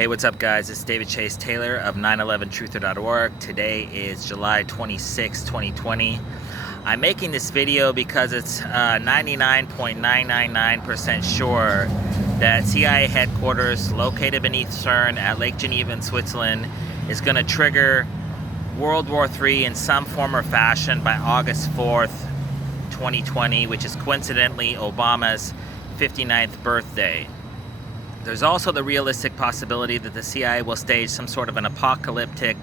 Hey, what's up, guys? It's David Chase Taylor of 911truther.org. Today is July 26, 2020. I'm making this video because it's 99.999% sure that CIA headquarters located beneath CERN at Lake Geneva in Switzerland is going to trigger World War III in some form or fashion by August 4th, 2020, which is coincidentally Obama's 59th birthday. There's also the realistic possibility that the CIA will stage some sort of an apocalyptic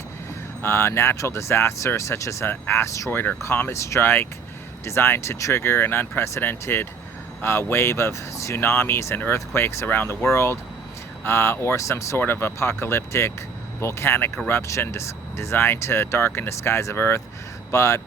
natural disaster, such as an asteroid or comet strike, designed to trigger an unprecedented wave of tsunamis and earthquakes around the world, or some sort of apocalyptic volcanic eruption designed to darken the skies of Earth. But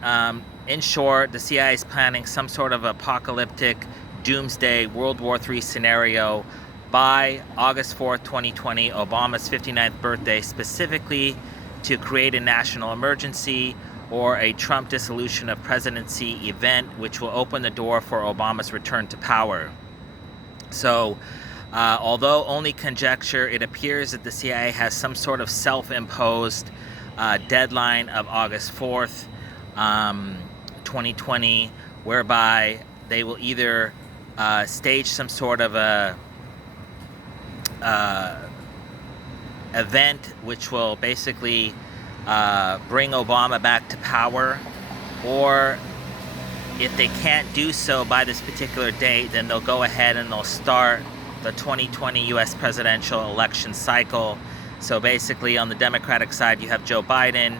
in short, the CIA is planning some sort of apocalyptic doomsday World War III scenario by August 4th, 2020, Obama's 59th birthday, specifically to create a national emergency or a Trump dissolution of presidency event, which will open the door for Obama's return to power. So, although only conjecture, it appears that the CIA has some sort of self-imposed deadline of August 4th, 2020, whereby they will either stage some sort of a event which will basically bring Obama back to power, or if they can't do so by this particular date, then they'll go ahead and they'll start the 2020 US presidential election cycle. So basically, on the Democratic side, you have Joe Biden,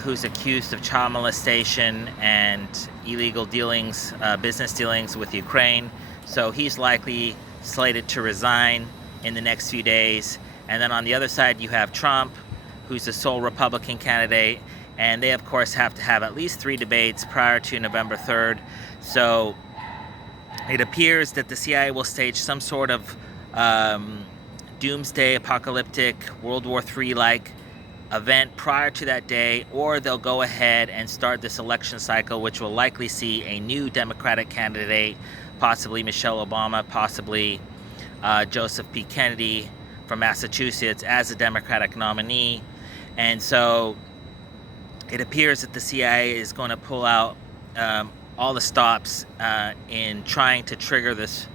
who's accused of child molestation and illegal dealings, business dealings with Ukraine. So he's likely slated to resign in the next few days. And then on the other side, you have Trump, who's the sole Republican candidate, and they of course have to have at least 3 debates prior to November 3rd. So it appears that the CIA will stage some sort of doomsday apocalyptic World War III-like event prior to that day, or they'll go ahead and start this election cycle, which will likely see a new Democratic candidate, possibly Michelle Obama, possibly Joseph P. Kennedy from Massachusetts as a Democratic nominee. And so it appears that the CIA is going to pull out all the stops in trying to trigger this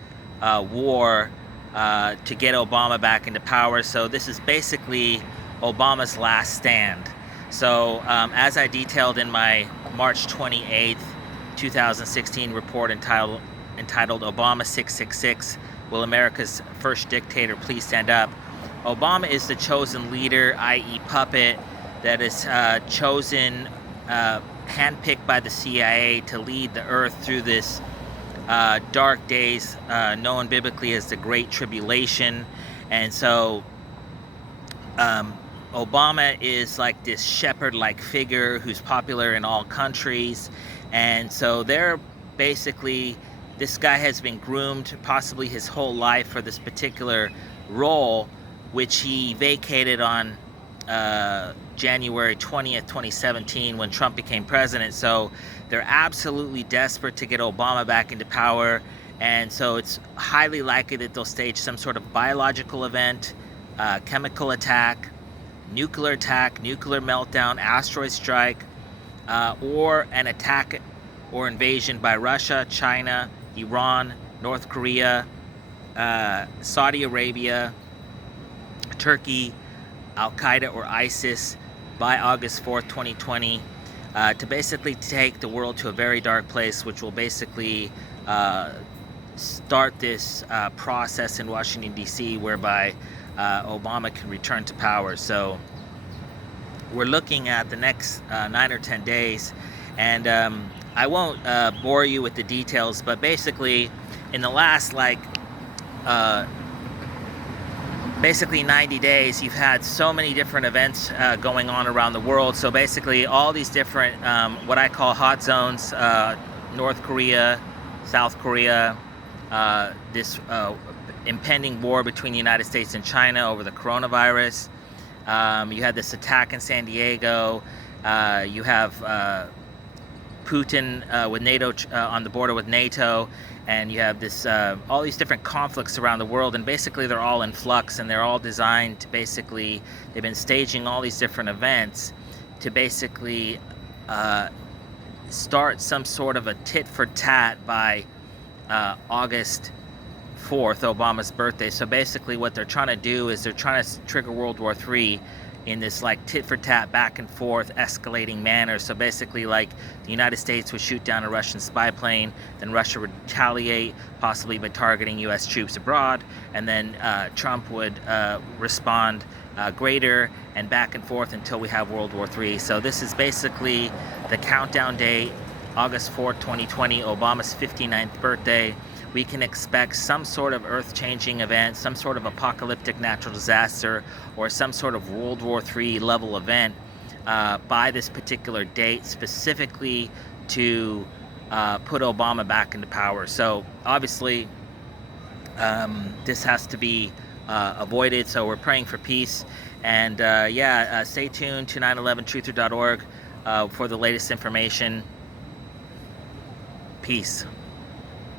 war to get Obama back into power. So this is basically Obama's last stand. So as I detailed in my March 28th, 2016 report entitled Obama 666, Will America's First Dictator Please Stand Up? Obama is the chosen leader, i.e. puppet, that is chosen, handpicked by the CIA to lead the earth through this dark days known biblically as the Great Tribulation. And so Obama is like this shepherd-like figure who's popular in all countries. And so they're basically, this guy has been groomed possibly his whole life for this particular role, which he vacated on January 20th, 2017, when Trump became president. So they're absolutely desperate to get Obama back into power. And so it's highly likely that they'll stage some sort of biological event, chemical attack, nuclear meltdown, asteroid strike, or an attack or invasion by Russia, China, Iran, North Korea, Saudi Arabia, Turkey, Al-Qaeda, or ISIS by August 4th, 2020, to basically take the world to a very dark place, which will basically start this process in Washington, D.C., whereby Obama can return to power. So we're looking at the next 9 or 10 days, and I won't bore you with the details, but basically in the last basically 90 days, you've had so many different events going on around the world. So basically all these different what I call hot zones, North Korea, South Korea, this impending war between the United States and China over the coronavirus. You had this attack in San Diego. You have Putin with NATO on the border with NATO, and you have this all these different conflicts around the world, and basically they're all in flux, and they're all designed to basically, they've been staging all these different events to basically start some sort of a tit for tat by August 4th, Obama's birthday. So basically what they're trying to do is they're trying to trigger World War III in this like tit for tat, back and forth, escalating manner. So basically, like, the United States would shoot down a Russian spy plane, then Russia would retaliate, possibly by targeting US troops abroad, and then Trump would respond greater, and back and forth until we have World War III. So this is basically the countdown date, August 4th, 2020, Obama's 59th birthday. We can expect some sort of earth-changing event, some sort of apocalyptic natural disaster, or some sort of World War III level event by this particular date, specifically to put Obama back into power. So obviously this has to be avoided, so we're praying for peace. And stay tuned to 911truther.org for the latest information. Peace.